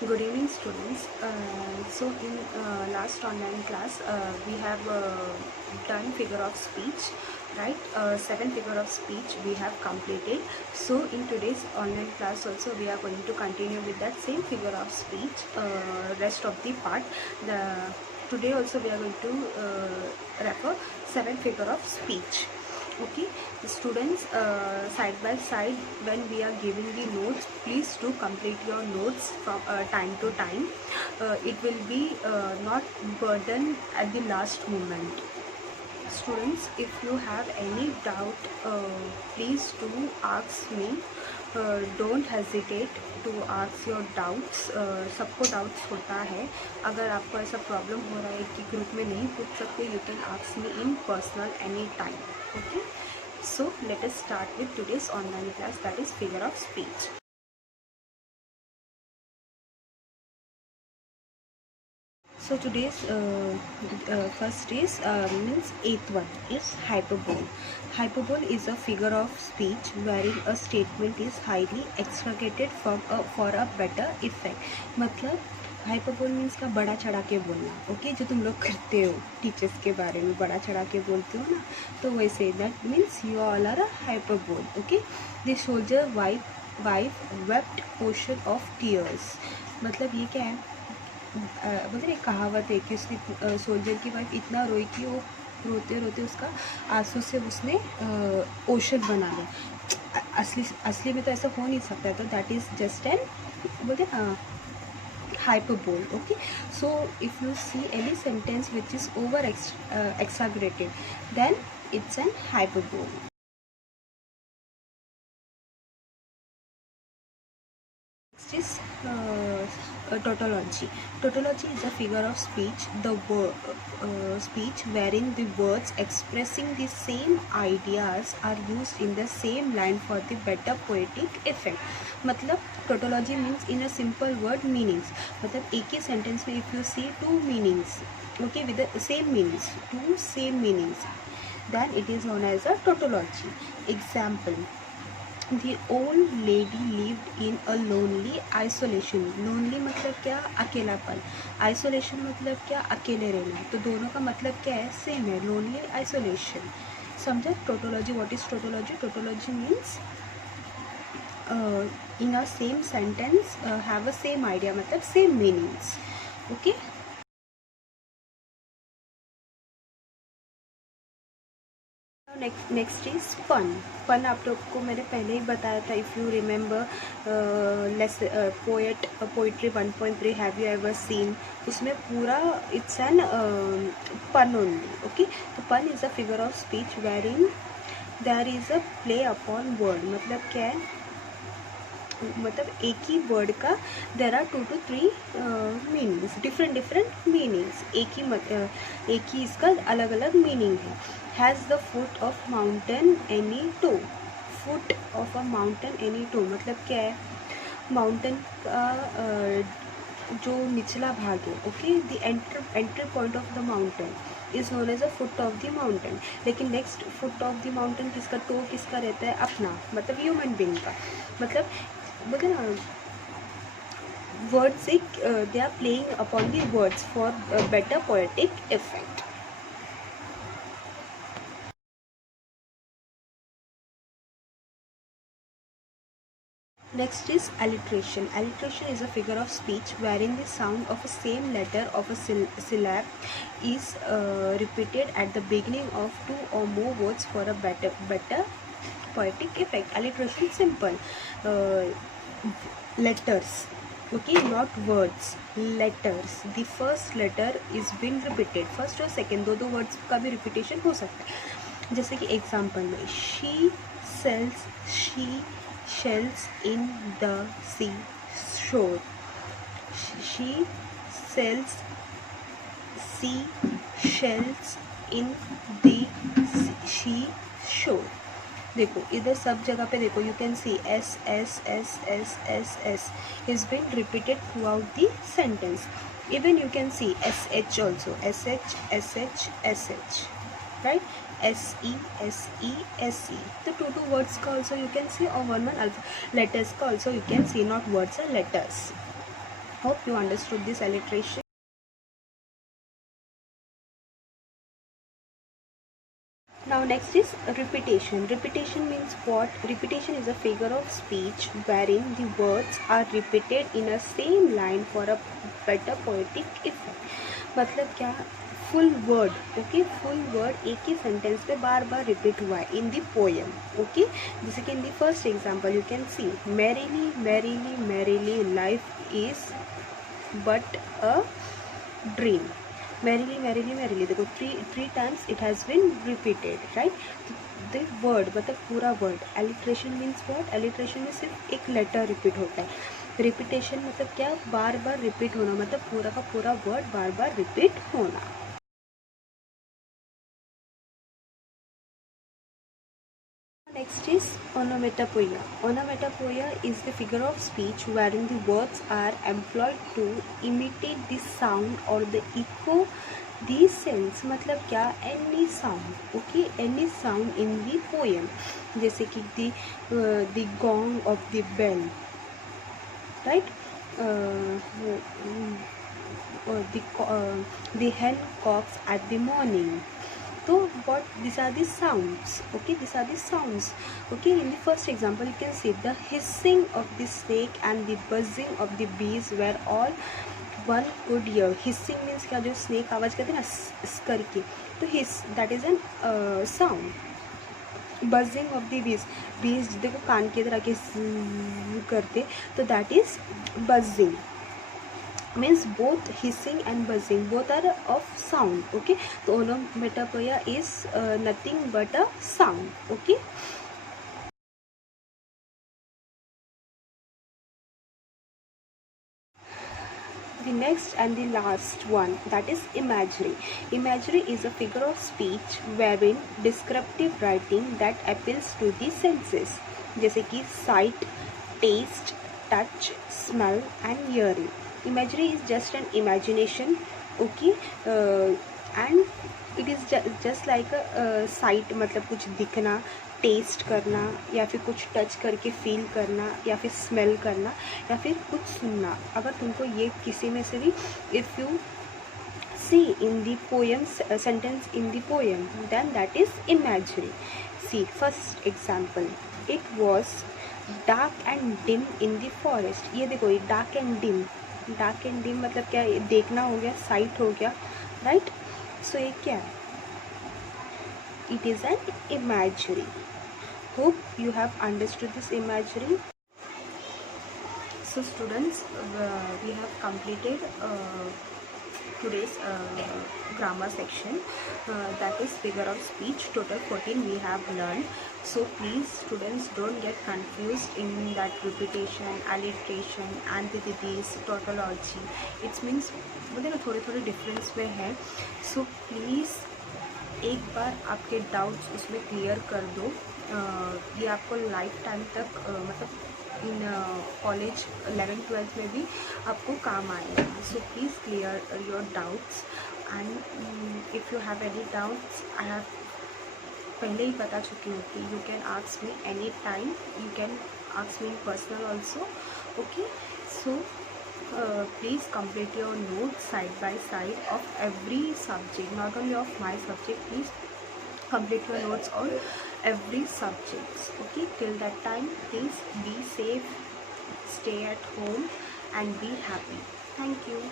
Good evening, students. So in last online class, we have done figure of speech, right? 7 figure of speech we have completed. So in today's online class also we are going to continue with that same figure of speech. Rest of the part, the today also we are going to refer 7 figure of speech. Okay, students, side by side when we are giving the notes, please do complete your notes from time to time. It will be not burden at the last moment. Students, if you have any doubt, please do ask me. Don't hesitate to ask your doubts. सबको doubts होता है. अगर आपको ऐसा problem हो रहा है कि ग्रुप में नहीं पूछ सकते, you can ask me in personal any time. Okay, so let us start with today's online class, that is figure of speech. So today's first is means eighth one is hyperbole. Hyperbole is a figure of speech wherein a statement is highly exaggerated for a better effect. मतलब hyperbole means का बड़ा चढ़ा के बोलना. Okay, जो तुम लोग करते हो टीचर्स के बारे में बड़ा चढ़ा के बोलते हो ना, तो वैसे that means you all are a hyperbole. Okay, the soldier wife wept ocean of tears. मतलब ये क्या है, मतलब एक कहावत है कि उसने सोल्जर की वाइफ इतना रोई कि वो रोते रोते उसका आंसू से उसने ओशन बना लिया. असली में तो ऐसा हो नहीं सकता. तो दैट इज़ जस्ट एन बोलते hyperbole. Okay, so if you see any sentence which is over exaggerated, then it's an hyperbole. Next is tautology. Tautology is a figure of speech, speech wherein the words expressing the same ideas are used in the same line for the better poetic effect. मतलब tautology means in a simple word meanings. मतलब एक ही sentence में if you see two meanings, okay, with the same meanings, two same meanings, then it is known as a tautology. Example: The old lady lived in a lonely isolation. Lonely मतलब क्या, अकेलापन. Isolation मतलब क्या, अकेले रहना. तो दोनों का मतलब क्या है, सेम है. Lonely, isolation. समझा? Tautology. What is tautology? Tautology means in a same sentence have a same idea, मतलब same meanings. Okay. Next is पन. पन आप लोग को मैंने पहले ही बताया था. If you remember poetry 1.3 have you ever seen, उसमें पूरा it's an pun only. Okay, तो pun is a figure of speech wherein there is a play upon word. मतलब क्या है, मतलब एक ही वर्ड का there are 2 to 3 meanings, different meanings. एक ही इसका अलग अलग मीनिंग है. Has the foot of mountain any toe. Foot of a mountain any to मतलब क्या है, माउंटेन का जो निचला भाग है. Okay, the entry point of the mountain is known as a foot of the mountain. लेकिन next foot of the mountain किसका, टो किसका रहता है, अपना, मतलब ह्यूमन बीइंग का. मतलब बोलते ना, words they are playing upon the words for better poetic effect. Next is alliteration. Alliteration is a figure of speech wherein the sound of a same letter of a syllable is repeated at the beginning of 2 or more words for a better poetic effect. Alliteration simple. Letters. Okay, not words, letters. The first letter is been repeated. First और second दो words का भी repetition हो सकता है. जैसे कि example में she sells, she shells in the seashore. She sells sea shells in the seashore. देखो इधर सब जगह पे देखो, you can see S S S S S S is been repeated throughout the sentence. Even you can see S H also, S H S H S H, right, S E S E S E. तो 2 words का also you can सी, और 1 letters का also you can see. Not words are letters. Hope you understood this alliteration. Now next is repetition. Repetition means what? Repetition is a figure of speech wherein the words are repeated in a same line for a better poetic effect. मतलब क्या? Full word, okay, full word एक ही sentence पे बार बार repeat हुआ है इन दी poem, okay. जैसे कि in the first example you can see merrily merrily merrily life is but a dream. merrily merrily merrily देखो three times it has been repeated, right. The word मतलब पूरा word. Alliteration means what? Alliteration में सिर्फ एक letter repeat होता है. Repetition मतलब क्या? बार बार रिपीट होना, मतलब पूरा का पूरा वर्ड बार बार रिपीट होना. Next is onomatopoeia. Onomatopoeia is the figure of speech wherein the words are employed to imitate the sound or the echo the sense. मतलब क्या? any sound, okay, any sound in the poem. जैसे कि the gong of the bell, right. The hen cocks at the morning. So what? These are the sounds, okay, these are the sounds, okay. In the first example you can see the hissing of the snake and the buzzing of the bees were all one could hear. Hissing means क्या? जो snake आवाज करते हैं ना करके, तो hiss that is an sound. buzzing of the bees, bees देखो कान के इधर आके करते, तो that is buzzing. Means both hissing and buzzing both are of sound, okay. So onomatopoeia is nothing but a sound, okay. The next and the last one, that is imagery. Imagery is a figure of speech wherein descriptive writing that appeals to the senses, जैसे कि sight, taste, touch, smell and hearing. Imagery is just an imagination, okay, and it is just like a sight, मतलब कुछ दिखना, test करना, या फिर कुछ touch करके फील करना, या फिर स्मेल करना, या फिर कुछ सुनना. अगर तुमको ये किसी में से भी, if you see in the poem sentence in the poem, then that is imagery. See first example, it was dark and dim in the forest. ये देखो ये dark and dim, dark and dim मतलब क्या? देखना हो गया, sight हो गया, right. so ये क्या है? It is an imagery. Hope you have understood this imagery. So students, we have completed today's grammar section, that is figure of speech. Total 14 we have learned. So please students, don't get confused in that repetition, alliteration, antithesis, tautology. It means बोलते ना थोड़े थोड़े difference में है. So please एक बार आपके doubts उसमें clear कर दो. ये आपको लाइफ टाइम तक मतलब इन कॉलेज 11th-12th में भी आपको काम आएगा. So please clear your doubts, and if you have any doubts, I have पहले ही बता चुकी हूँ कि you can ask me any time, you can ask me in personal also, okay. So please complete your notes side by side of every subject, not only of my subject. Please complete your notes on every subject, okay. Till that time, please be safe, stay at home and be happy. Thank you.